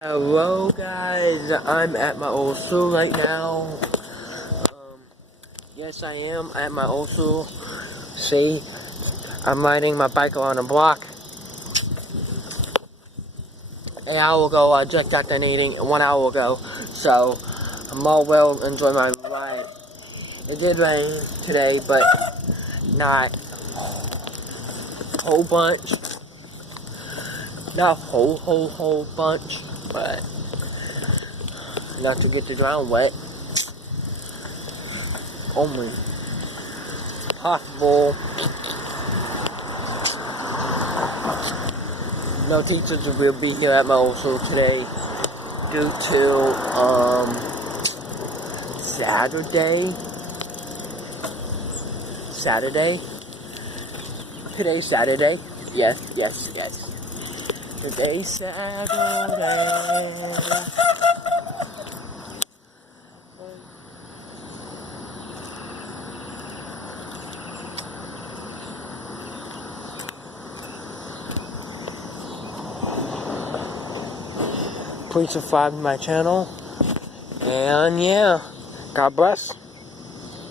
Hello guys, I'm at my old school right now. Yes I am at my old school. See, I'm riding my bike around the block. An hour ago I just got done eating, 1 hour ago. So, I'm all well enjoying my ride. It did rain today, but not a whole bunch. Not a whole bunch, but not to get the ground wet. Only possible. No teachers will be here at my old school today due to Saturday. Today's Saturday. Yes. Today's Saturday. Please subscribe to my channel. And yeah, God bless.